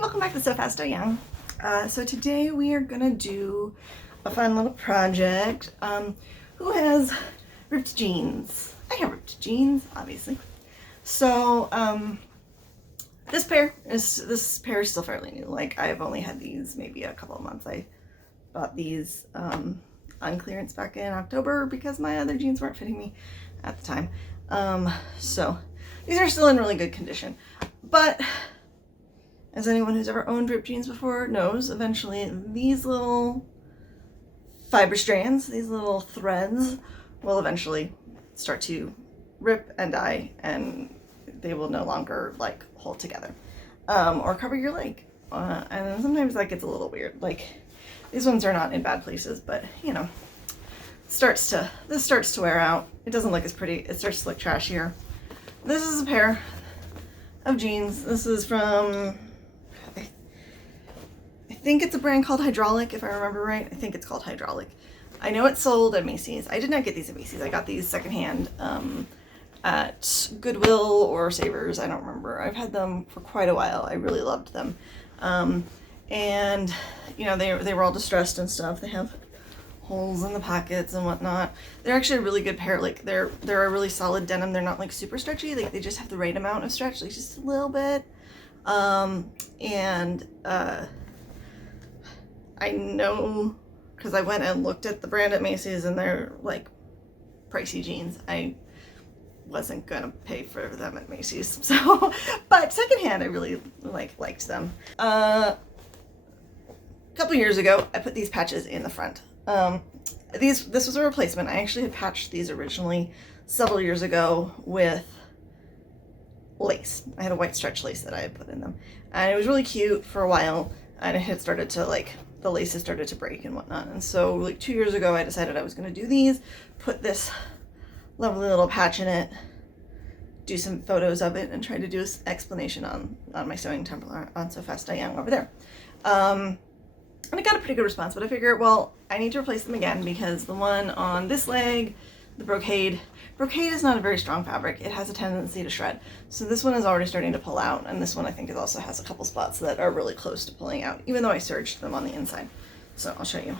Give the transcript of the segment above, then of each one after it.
welcome back to So Fast So Young. So today we are gonna do a fun little project. Who has ripped jeans? I have ripped jeans, obviously. So this pair is still fairly new. Like, I've only had these maybe a couple of months. I bought these on clearance back in October because my other jeans weren't fitting me at the time. So these are still in really good condition, but as anyone who's ever owned ripped jeans before knows, eventually these little fiber strands, these little threads, will eventually start to rip and die, and they will no longer like hold together or cover your leg. And sometimes that gets a little weird. Like, these ones are not in bad places, but you know, this starts to wear out. It doesn't look as pretty. It starts to look trashier. This is a pair of jeans. This is from, I think it's a brand called Hydraulic, if I remember right. I think it's called Hydraulic. I know it's sold at Macy's. I did not get these at Macy's. I got these secondhand at Goodwill or Savers. I don't remember. I've had them for quite a while. I really loved them. And you know, they were all distressed and stuff. They have holes in the pockets and whatnot. They're actually a really good pair. Like, they're a really solid denim. They're not like super stretchy. Like, they just have the right amount of stretch, like just a little bit. I know because I went and looked at the brand at Macy's, and they're like pricey jeans. I wasn't gonna pay for them at Macy's, so but secondhand I really liked them. A couple years ago I put these patches in the front. This was a replacement. I actually had patched these originally several years ago with lace. I had a white stretch lace that I had put in them, and it was really cute for a while, and it had started to, like, the laces started to break and whatnot. And so like 2 years ago I decided I was going to do these, put this lovely little patch in it, do some photos of it, and try to do an explanation on my sewing template on So Fast So Young over there. And I got a pretty good response, but I figured, well, I need to replace them again because the one on this leg, the brocade is not a very strong fabric. It has a tendency to shred. So this one is already starting to pull out, and this one I think also has a couple spots that are really close to pulling out, even though I serged them on the inside. So I'll show you.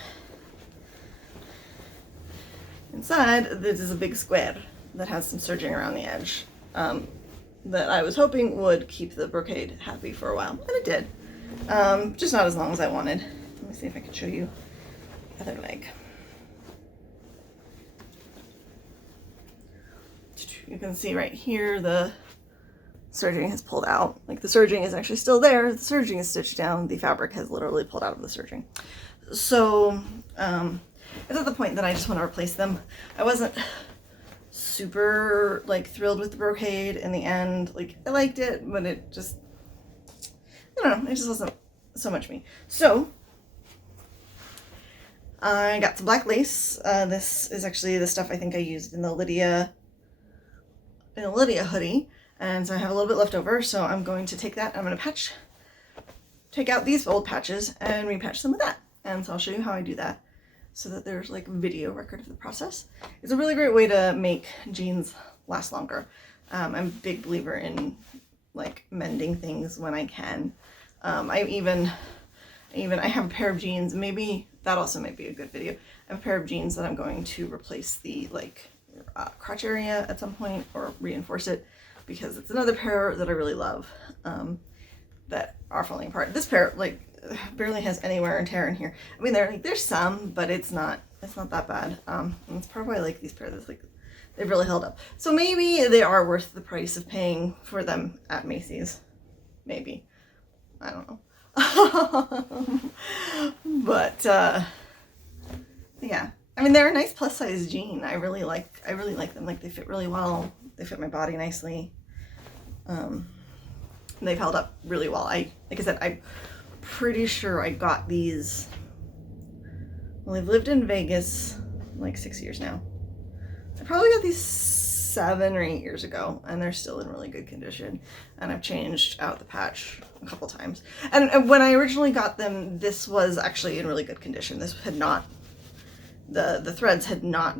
Inside, this is a big square that has some serging around the edge that I was hoping would keep the brocade happy for a while, and it did. Just not as long as I wanted. Let me see if I can show you the other leg. You can see right here the serging has pulled out. Like, the serging is actually still there. The serging is stitched down. The fabric has literally pulled out of the serging. So it's at the point that I just want to replace them. I wasn't super like thrilled with the brocade in the end. Like, I liked it, but it just, I don't know, it just wasn't so much me. So I got some black lace. This is actually the stuff I think I used in the Lydia hoodie, and so I have a little bit left over, so I'm going to take that, I'm going to take out these old patches and repatch them with that. And so I'll show you how I do that so that there's like video record of the process. It's a really great way to make jeans last longer. I'm a big believer in like mending things when I can. I have a pair of jeans, maybe that also might be a good video. I have a pair of jeans that I'm going to replace the like crotch area at some point, or reinforce it, because it's another pair that I really love that are falling apart. This pair like barely has any wear and tear in here. I mean, there's some, but it's not that bad. And it's probably why I like these pairs. Like, they've really held up. So maybe they are worth the price of paying for them at Macy's. Maybe. I don't know. But yeah. I mean, they're a nice plus size jean. I really like them. Like, they fit really well. They fit my body nicely. They've held up really well. Like I said, I'm pretty sure I got these, well, I've lived in Vegas like 6 years now. I probably got these 7 or 8 years ago, and they're still in really good condition. And I've changed out the patch a couple times. And when I originally got them, this was actually in really good condition. This had not, the threads had not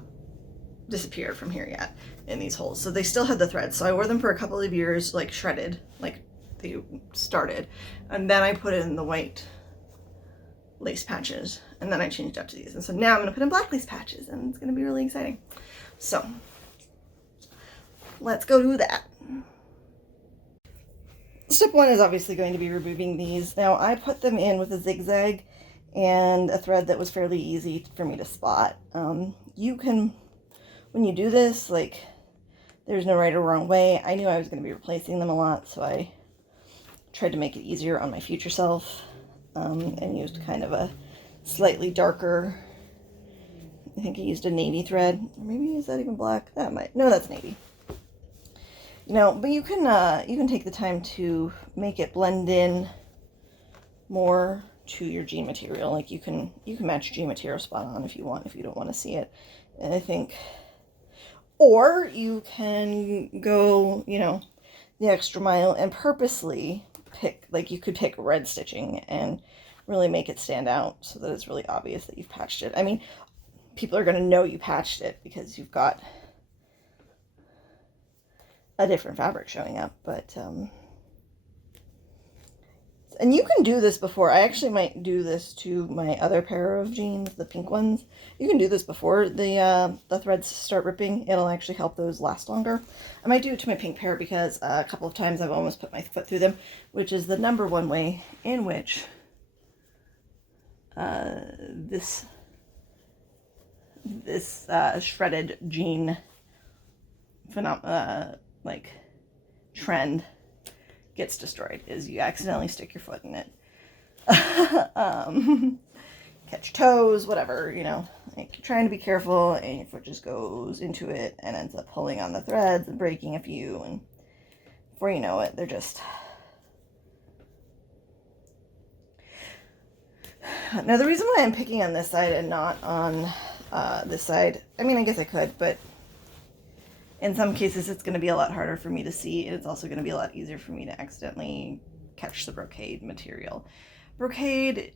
disappeared from here yet in these holes. So they still had the threads. So I wore them for a couple of years, like shredded, like they started. And then I put in the white lace patches, and then I changed up to these. And so now I'm gonna put in black lace patches, and it's gonna be really exciting. So let's go do that. Step one is obviously going to be removing these. Now I put them in with a zigzag and a thread that was fairly easy for me to spot. You can, when you do this, like, there's no right or wrong way. I knew I was going to be replacing them a lot, so I tried to make it easier on my future self, and used kind of a slightly darker, I think I used a navy thread. Or maybe is that even black? That might, no, that's navy. But you can take the time to make it blend in more to your jean material. Like you can match jean material spot on if you want, if you don't want to see it. And I think, or you can go, the extra mile and purposely pick, like you could pick red stitching and really make it stand out so that it's really obvious that you've patched it. I mean, people are going to know you patched it because you've got a different fabric showing up, but and you can do this before. I actually might do this to my other pair of jeans, the pink ones. You can do this before the threads start ripping. It'll actually help those last longer. I might do it to my pink pair because a couple of times I've almost put my foot through them, which is the number one way in which this shredded jean like trend gets destroyed, is you accidentally stick your foot in it. Catch toes, whatever, like you're trying to be careful and your foot just goes into it and ends up pulling on the threads and breaking a few, and before you know it, they're just... Now the reason why I'm picking on this side and not on this side, I mean, I guess I could, but in some cases, it's going to be a lot harder for me to see, and it's also going to be a lot easier for me to accidentally catch the brocade material. Brocade,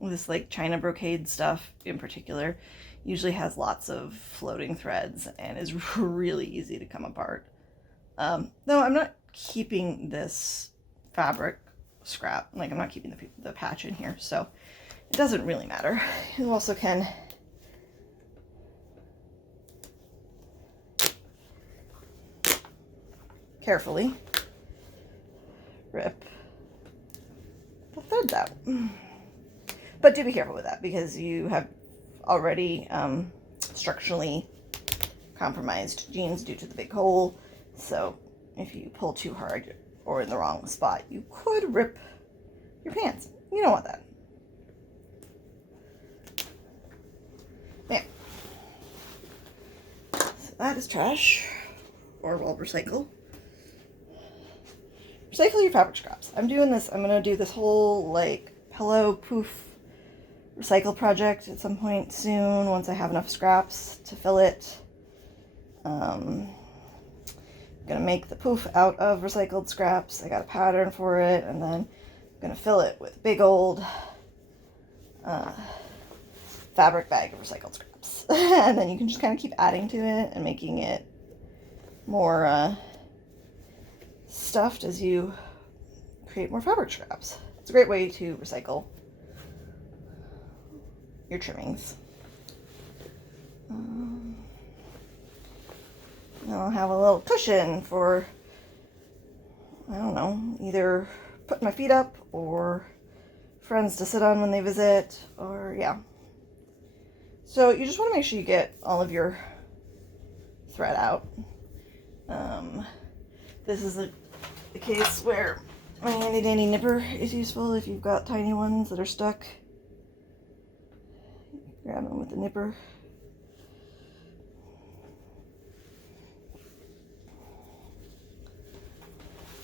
this like China brocade stuff in particular, usually has lots of floating threads and is really easy to come apart. Though I'm not keeping this fabric scrap, like I'm not keeping the patch in here, so it doesn't really matter. You also can carefully rip the threads out. But do be careful with that because you have already structurally compromised jeans due to the big hole. So if you pull too hard or in the wrong spot, you could rip your pants. You don't want that. Yeah. So that is trash, or we'll recycle. Recycle your fabric scraps. I'm doing this, I'm going to do this whole like pillow poof recycle project at some point soon once I have enough scraps to fill it. I'm going to make the poof out of recycled scraps. I got a pattern for it, and then I'm going to fill it with a big old fabric bag of recycled scraps. And then you can just kind of keep adding to it and making it more stuffed as you create more fabric scraps. It's a great way to recycle your trimmings. I'll have a little cushion for, I don't know, either put my feet up or friends to sit on when they visit, or yeah. So you just want to make sure you get all of your thread out. This is a case where my handy dandy nipper is useful if you've got tiny ones that are stuck. Grab them with the nipper.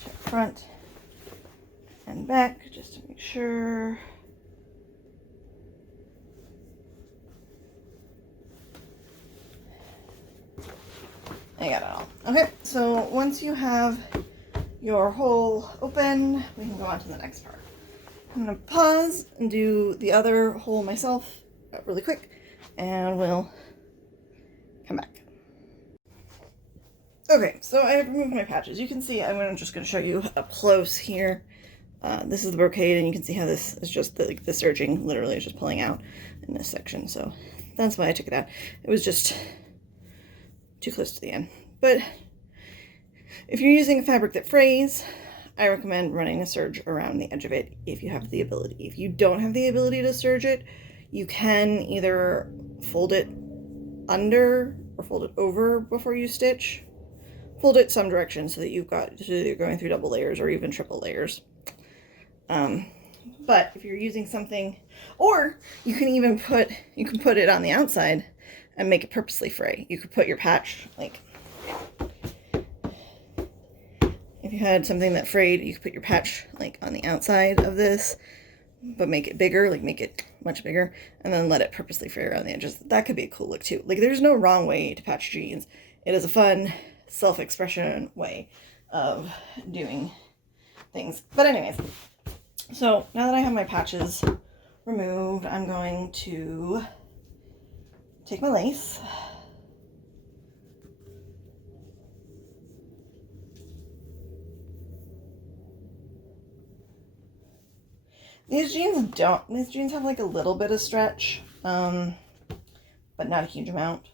Check front and back just to make sure. I got it all. Okay, so once you have your hole open, we can go on to the next part. I'm going to pause and do the other hole myself really quick, and we'll come back. Okay, so I have removed my patches. You can see, I'm just going to show you up close here. This is the brocade, and you can see how this is just the serging literally is just pulling out in this section. So that's why I took it out. It was just too close to the end. But if you're using a fabric that frays, I recommend running a serge around the edge of it if you have the ability. If you don't have the ability to serge it, you can either fold it under or fold it over before you stitch. Fold it some direction so that you're going through double layers or even triple layers. But if you're using something, or you can put it on the outside and make it purposely fray. You could put your patch, like, if you had something that frayed, you could put your patch like on the outside of this, but make it bigger, like make it much bigger, and then let it purposely fray around the edges. That could be a cool look too. Like, there's no wrong way to patch jeans. It is a fun self-expression way of doing things. But anyways, so now that I have my patches removed, I'm going to take my lace. These jeans have like a little bit of stretch, but not a huge amount.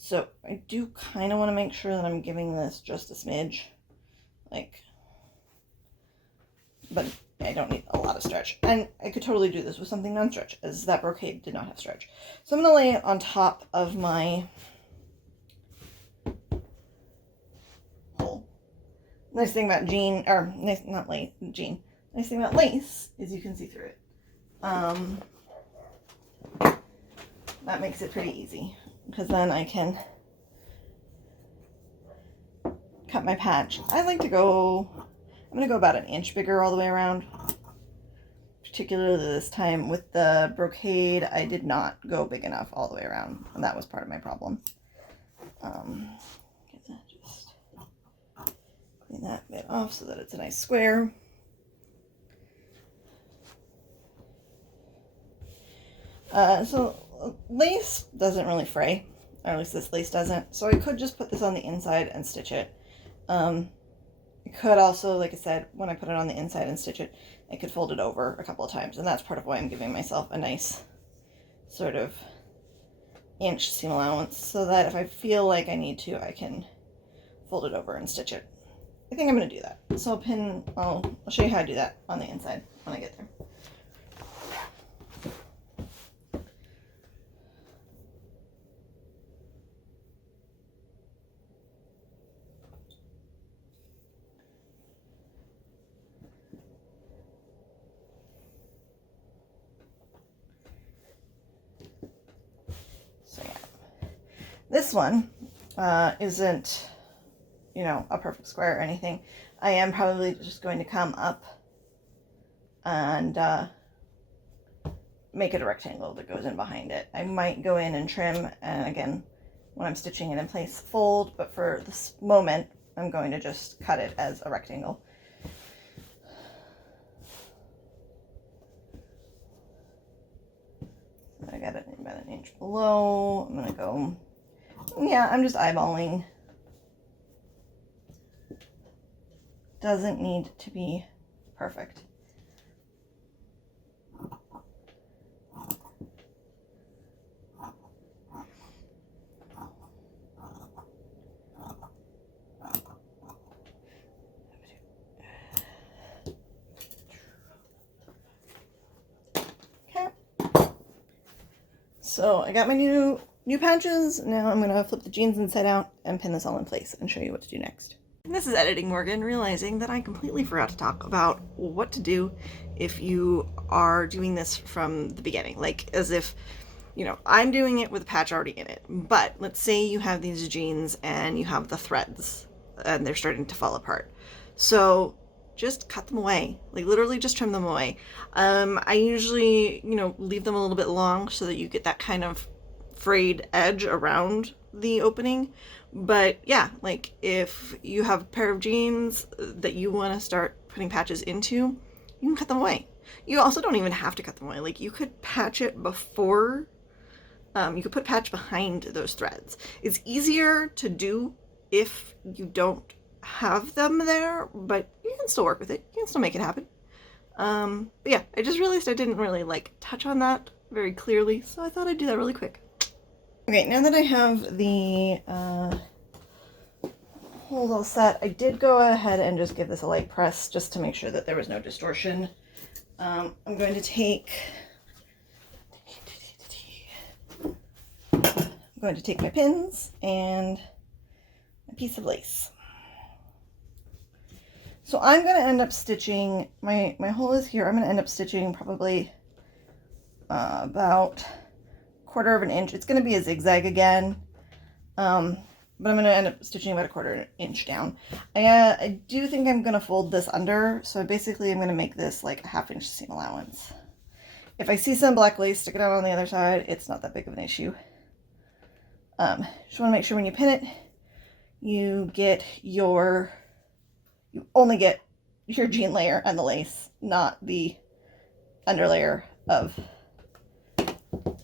So I do kind of want to make sure that I'm giving this just a smidge, like, but I don't need a lot of stretch. And I could totally do this with something non-stretch, as that brocade did not have stretch. So I'm going to lay it on top of my hole. Nice thing about jean, or nice, not lace, jean. Nice thing about lace is you can see through it. That makes it pretty easy, because then I can cut my patch. I like to go, I'm going to go about an inch bigger all the way around. Particularly this time with the brocade, I did not go big enough all the way around, and that was part of my problem. Just clean that bit off so that it's a nice square. So lace doesn't really fray, or at least this lace doesn't, so I could just put this on the inside and stitch it. I could also, like I said, when I put it on the inside and stitch it, I could fold it over a couple of times, and that's part of why I'm giving myself a nice sort of inch seam allowance, so that if I feel like I need to, I can fold it over and stitch it. I think I'm going to do that. So I'll show you how I do that on the inside when I get there. This one isn't, you know, a perfect square or anything. I am probably just going to come up and make it a rectangle that goes in behind it. I might go in and trim, and again, when I'm stitching it in place, fold, but for this moment, I'm going to just cut it as a rectangle. I got it about an inch below. I'm going to go, yeah, I'm just eyeballing. Doesn't need to be perfect. Okay. So I got my new patches. Now I'm going to flip the jeans inside out and pin this all in place and show you what to do next. And this is Editing Morgan, realizing that I completely forgot to talk about what to do if you are doing this from the beginning. Like, as if, you know, I'm doing it with a patch already in it. But let's say you have these jeans and you have the threads and they're starting to fall apart. So just cut them away. Like, literally just trim them away. I usually, you know, leave them a little bit long so that you get that kind of frayed edge around the opening. But yeah, like, if you have a pair of jeans that you want to start putting patches into, you can cut them away. You also don't even have to cut them away. Like, you could patch it before, you could put patch behind those threads. It's easier to do if you don't have them there, but you can still work with it. You can still make it happen. But yeah, I just realized I didn't really like touch on that very clearly, so I thought I'd do that really quick. Okay, now that I have the holes all set, I did go ahead and just give this a light press just to make sure that there was no distortion. I'm going to take my pins and a piece of lace. So I'm going to end up stitching, my hole is here, I'm going to end up stitching probably about 1/4 of an inch. It's going to be a zigzag again, but I'm going to end up stitching about 1/4 inch down. I do think I'm going to fold this under, so basically I'm going to make this like a 1/2 inch seam allowance. If I see some black lace sticking out on the other side, it's not that big of an issue. Just want to make sure when you pin it, you only get your jean layer and the lace, not the underlayer of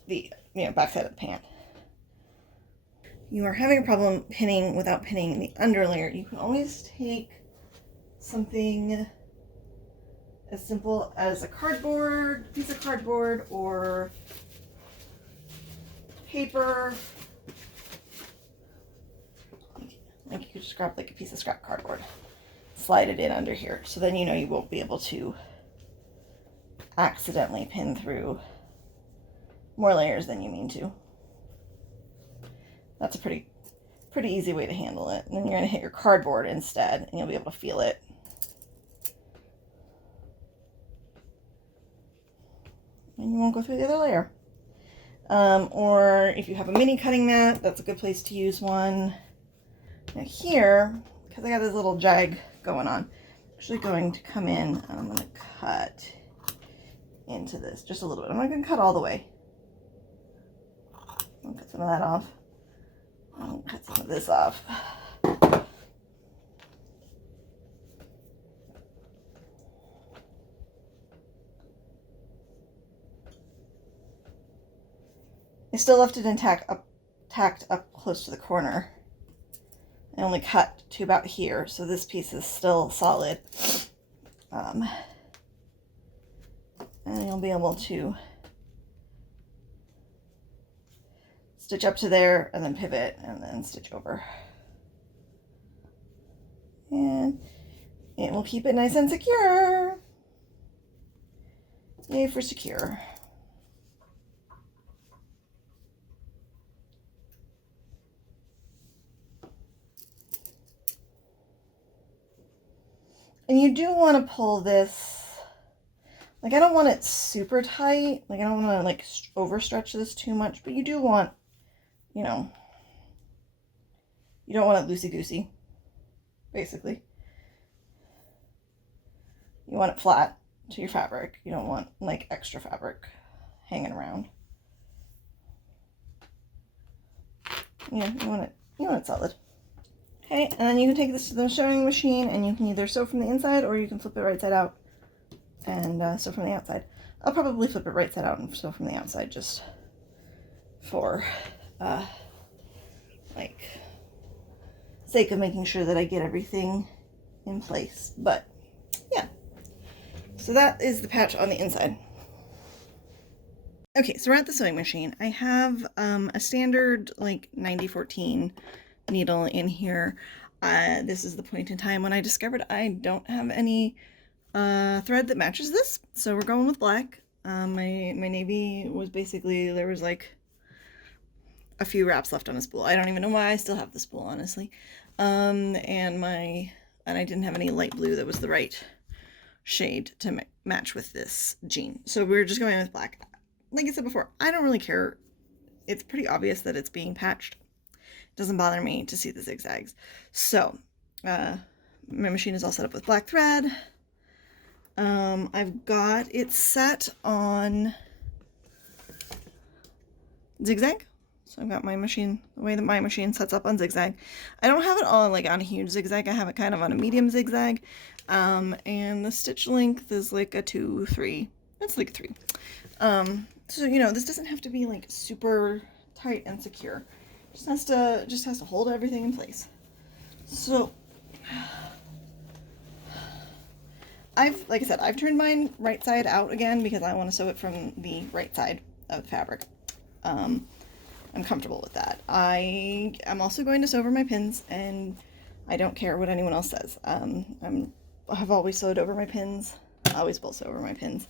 the backside of the pant. You are having a problem pinning without pinning the underlayer. You can always take something as simple as a piece of cardboard or paper. Like you could just grab like a piece of scrap cardboard, slide it in under here, so then you know you won't be able to accidentally pin through more layers than you mean to. That's a pretty easy way to handle it. And then you're going to hit your cardboard instead, and you'll be able to feel it. And you won't go through the other layer. Or if you have a mini cutting mat, that's a good place to use one. Now here, because I got this little jag going on, I'm actually going to come in and I'm going to cut into this just a little bit. I'm not going to cut all the way. I'll cut some of that off. I'll cut some of this off. I still left it intact tacked up close to the corner. I only cut to about here, so this piece is still solid. And you'll be able to stitch up to there and then pivot and then stitch over. And it will keep it nice and secure. Yay for secure. And you do want to pull this, like I don't want it super tight, like I don't want to like overstretch this too much, but you do want, you know, you don't want it loosey-goosey, basically. You want it flat to your fabric. You don't want like extra fabric hanging around. Yeah, you want it solid. Okay, and then you can take this to the sewing machine and you can either sew from the inside or you can flip it right side out and sew from the outside. I'll probably flip it right side out and sew from the outside just for like sake of making sure that I get everything in place. But yeah, so that is the patch on the inside. Okay, so we're at the sewing machine. I have a standard like 9014 needle in here. This is the point in time when I discovered I don't have any thread that matches this, so we're going with black. My navy was basically, there was like a few wraps left on a spool. I don't even know why I still have the spool, honestly. And I didn't have any light blue that was the right shade to match with this jean, so we were just going with black. Like I said before, I don't really care. It's pretty obvious that it's being patched. Doesn't bother me to see the zigzags. So my machine is all set up with black thread. I've got it set on zigzag. So I've got my machine, the way that my machine sets up on zigzag. I don't have it all like on a huge zigzag. I have it kind of on a medium zigzag. And the stitch length is like a 2, 3. It's like 3. So you know, this doesn't have to be like super tight and secure. Just has to hold everything in place. So like I said, I've turned mine right side out again because I want to sew it from the right side of the fabric. I'm comfortable with that. I'm also going to sew over my pins, and I don't care what anyone else says. I've always sewed over my pins. I always will sew over my pins.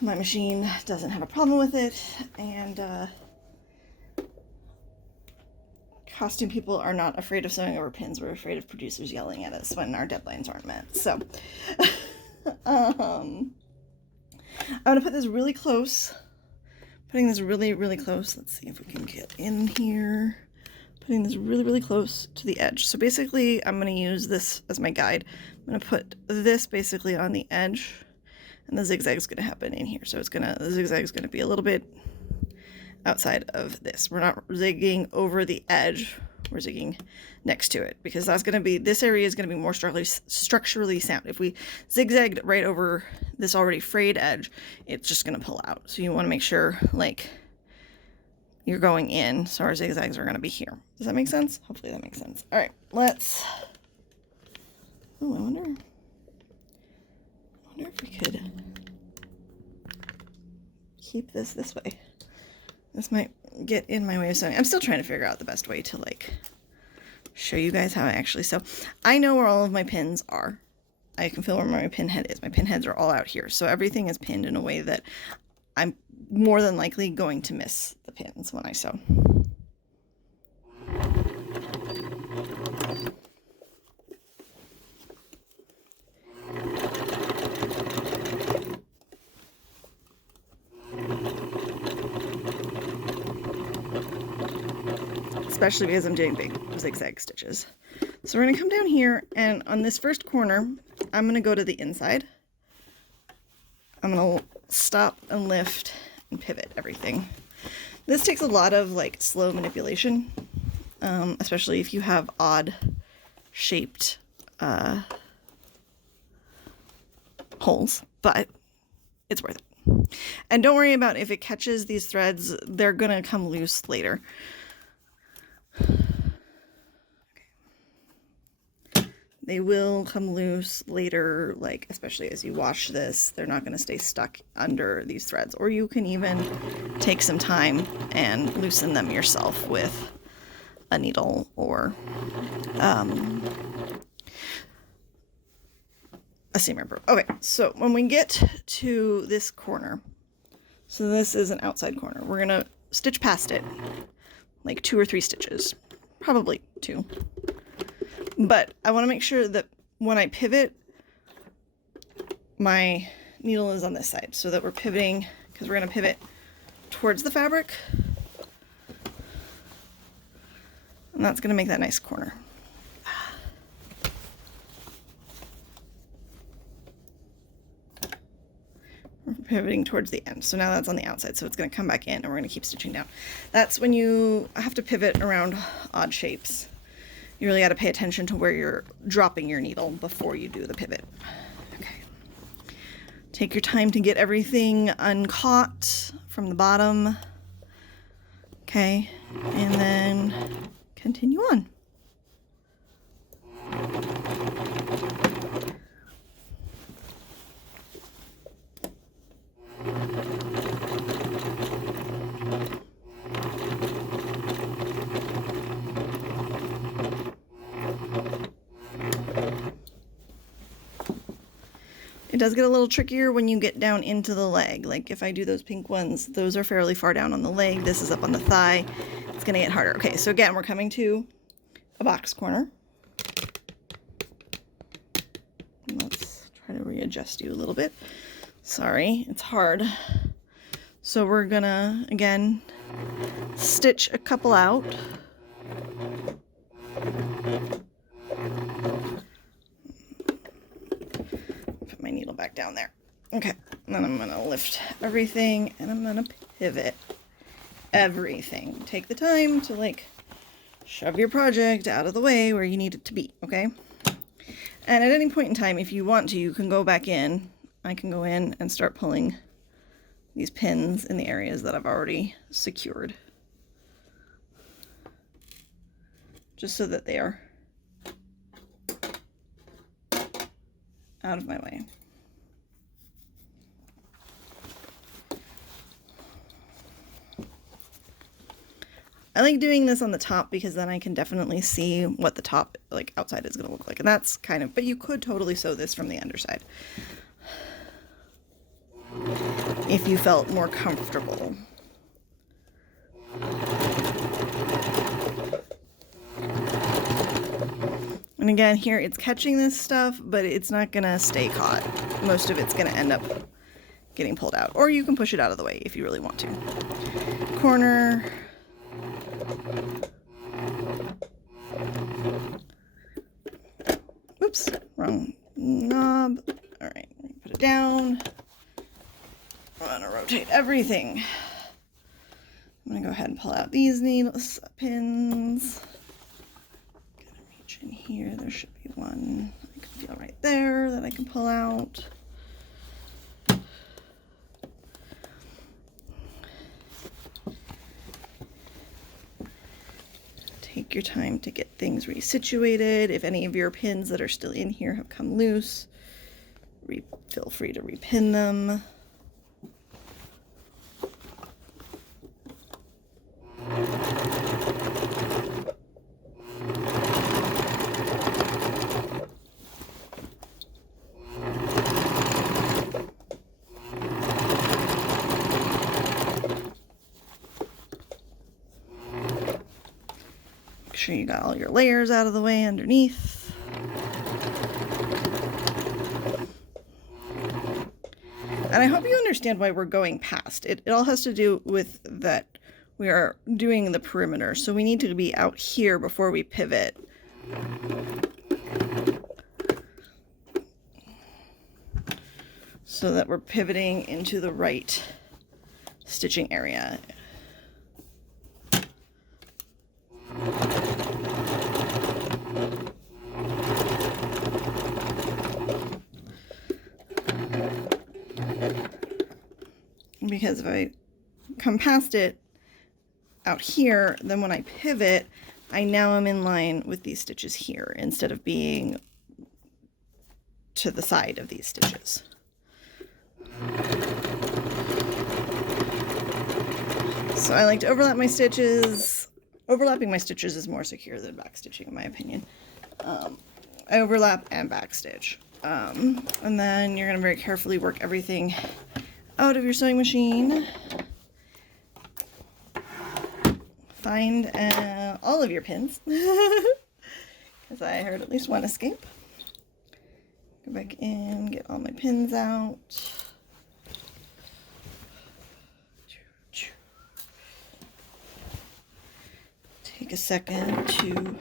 My machine doesn't have a problem with it, and costume people are not afraid of sewing over pins. We're afraid of producers yelling at us when our deadlines aren't met. So I'm gonna put this really close. Putting this really, really close. Let's see if we can get in here. Putting this really, really close to the edge. So basically, I'm going to use this as my guide. I'm going to put this basically on the edge, and the zigzag is going to happen in here. So the zigzag is going to be a little bit outside of this. We're not zigging over the edge. We're zigging next to it, because this area is going to be more structurally sound. If we zigzagged right over this already frayed edge, it's just going to pull out. So you want to make sure like you're going in. So our zigzags are going to be here. Does that make sense? Hopefully that makes sense. All right, I wonder if we could keep this way. This might get in my way of sewing. I'm still trying to figure out the best way to like show you guys how I actually sew. I know where all of my pins are. I can feel where my pin head is. My pin heads are all out here. So everything is pinned in a way that I'm more than likely going to miss the pins when I sew. Especially because I'm doing big zigzag stitches. So we're going to come down here, and on this first corner, I'm going to go to the inside. I'm going to stop and lift and pivot everything. This takes a lot of like slow manipulation, especially if you have odd shaped holes, but it's worth it. And don't worry about if it catches these threads, they're going to come loose later. They will come loose later, like especially as you wash this. They're not going to stay stuck under these threads. Or you can even take some time and loosen them yourself with a needle or a seam ripper. Okay, so when we get to this corner, so this is an outside corner, we're going to stitch past it, like 2 or 3 stitches, probably 2. But I want to make sure that when I pivot, my needle is on this side, so that we're pivoting, because we're going to pivot towards the fabric. And that's going to make that nice corner. We're pivoting towards the end. So now that's on the outside, so it's going to come back in, and we're going to keep stitching down. That's when you have to pivot around odd shapes. You really got to pay attention to where you're dropping your needle before you do the pivot. Okay. Take your time to get everything uncaught from the bottom. Okay. And then continue on. It does get a little trickier when you get down into the leg. Like if I do those pink ones, those are fairly far down on the leg. This is up on the thigh. It's going to get harder. Okay, so again, we're coming to a box corner. Let's try to readjust you a little bit. Sorry, it's hard. So we're going to, again, stitch a couple out. My needle back down there. Okay, and then I'm going to lift everything, and I'm going to pivot everything. Take the time to like shove your project out of the way where you need it to be, okay? And at any point in time, if you want to, you can go back in. I can go in and start pulling these pins in the areas that I've already secured, just so that they are out of my way. I like doing this on the top because then I can definitely see what the top, like, outside is going to look like. And that's kind of, but you could totally sew this from the underside if you felt more comfortable. And again, here it's catching this stuff, but it's not gonna stay caught. Most of it's gonna end up getting pulled out. Or you can push it out of the way if you really want to. Corner. Oops, wrong knob. All right, put it down. I'm gonna rotate everything. I'm gonna go ahead and pull out these needles, pins. In here, there should be one I can feel right there that I can pull out. Take your time to get things resituated. If any of your pins that are still in here have come loose, feel free to repin them. Make sure you got all your layers out of the way underneath. And I hope you understand why we're going past. It all has to do with that we are doing the perimeter. So we need to be out here before we pivot. So that we're pivoting into the right stitching area. Because if I come past it out here, then when I pivot, I now am in line with these stitches here instead of being to the side of these stitches. So I like to overlap my stitches. Overlapping my stitches is more secure than back stitching, in my opinion. I overlap and back stitch. And then you're going to very carefully work everything out of your sewing machine. Find all of your pins, because I heard at least one escape. Go back in, get all my pins out. Take a second to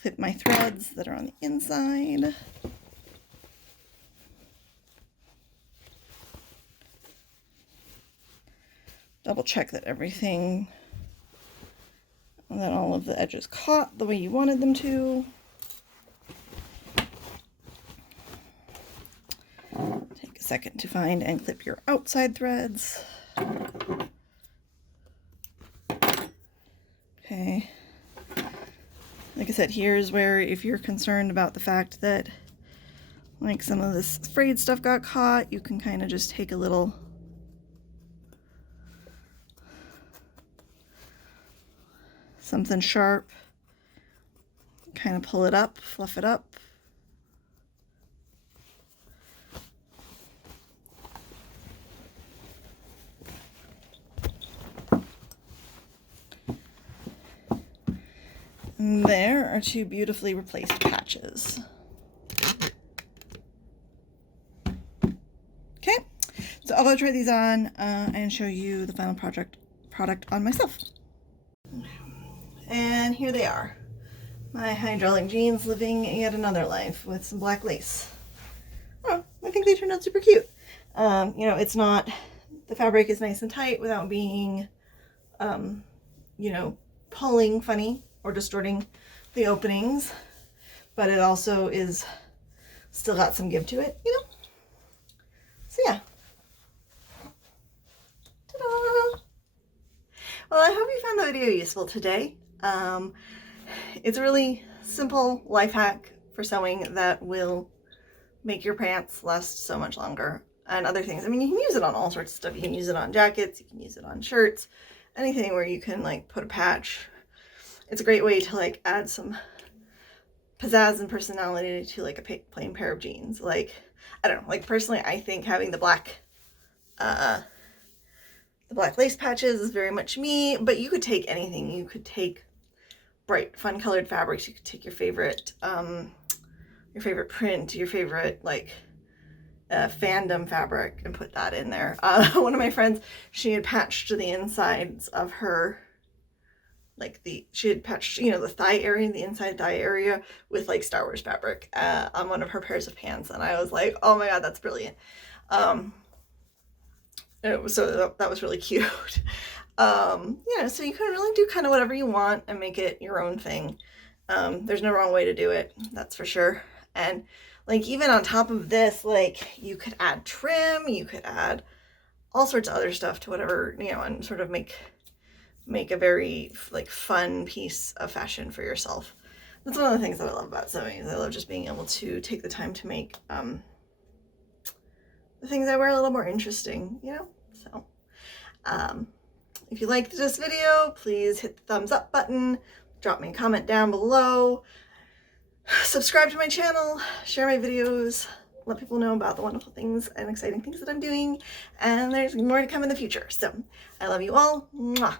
clip my threads that are on the inside. Double check that everything, that all of the edges caught the way you wanted them to. Take a second to find and clip your outside threads. Okay. Like I said, here's where if you're concerned about the fact that like some of this frayed stuff got caught, you can kind of just take a little something sharp, kind of pull it up, fluff it up. And there are two beautifully replaced patches. Okay, so I'll go try these on and show you the final product on myself. And here they are, my hydraulic jeans living yet another life with some black lace. Oh, I think they turned out super cute. You know, it's not, the fabric is nice and tight without being, you know, pulling funny or distorting the openings, but it also is still got some give to it, you know? So yeah. Ta-da! Well, I hope you found the video useful today. It's a really simple life hack for sewing that will make your pants last so much longer, and other things. I mean, you can use it on all sorts of stuff. You can use it on jackets, you can use it on shirts, anything where you can like put a patch. It's a great way to like add some pizzazz and personality to like a plain pair of jeans. Like, I don't know, like personally I think having the black lace patches is very much me, but you could take anything. You could take bright fun colored fabrics. You could take your favorite print, your favorite like fandom fabric, and put that in there. One of my friends, she had patched the insides of her, like she had patched, you know, the thigh area, the inside thigh area with like Star Wars fabric on one of her pairs of pants, and I was like, oh my god, that's brilliant. So that was really cute. You know, so you can really do kind of whatever you want and make it your own thing. There's no wrong way to do it, that's for sure. And like even on top of this, like you could add trim, you could add all sorts of other stuff to whatever, you know, and sort of make a very like fun piece of fashion for yourself. That's one of the things that I love about sewing. Is I love just being able to take the time to make the things I wear a little more interesting, you know? So if you liked this video, please hit the thumbs up button, drop me a comment down below, subscribe to my channel, share my videos, let people know about the wonderful things and exciting things that I'm doing, and there's more to come in the future. So I love you all. Mwah.